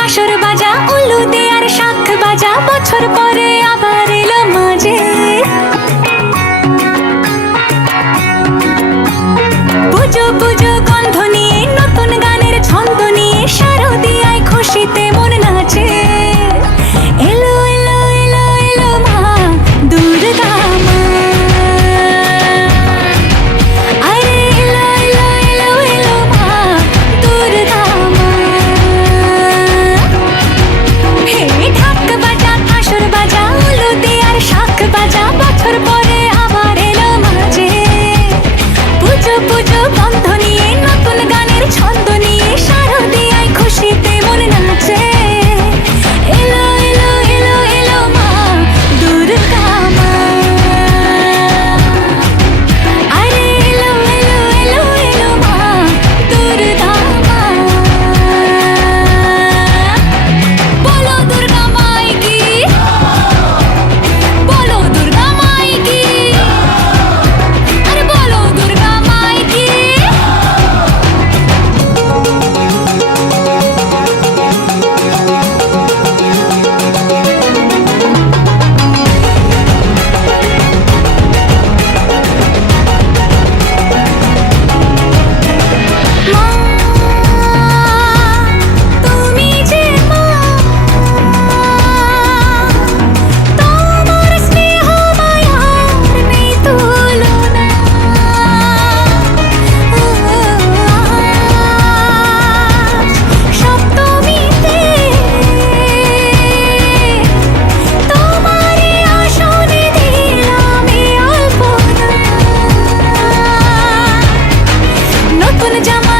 কাসর বাজা উলু দে আর শাখ বাজা, বছর পরে আবার এলো মাঝে। পুজো পুজো গন্ধ নিয়ে, নতুন গানের ছন্দ নিয়ে, শারদিয়ায় খুশিতে মন নাচে। এলো এলো এলো এলো মা দুর্গা মা, আরে এলো এলো এলো এলো মা দুর্গা মা। হে ঢাক বাজা কাসর বাজা উলু দে আর শাখ বাজা, বছর পরে আবার এলো মাঝে। পুজো পুজো গন্ধ নিয়ে, নতুন গানের ছন্দ নিয়ে, শারদিয়ায় খুশিতে মন নাচে। এলো এলো এলো এলো মা দুর্গা মা, আরে এলো এলো এলো এলো মা দুর্গা মা। বলো দুর্গা মাই কি, বলো দুর্গা মাই কি, আরে বলো দুর্গা মাই কি। মা তুমি যে মা, তোমার স্নেহ মায়ার নেই তুলনা। সপ্তমীতে তোমারই আসনে দিলাম এই আলপনা। নতুন জামা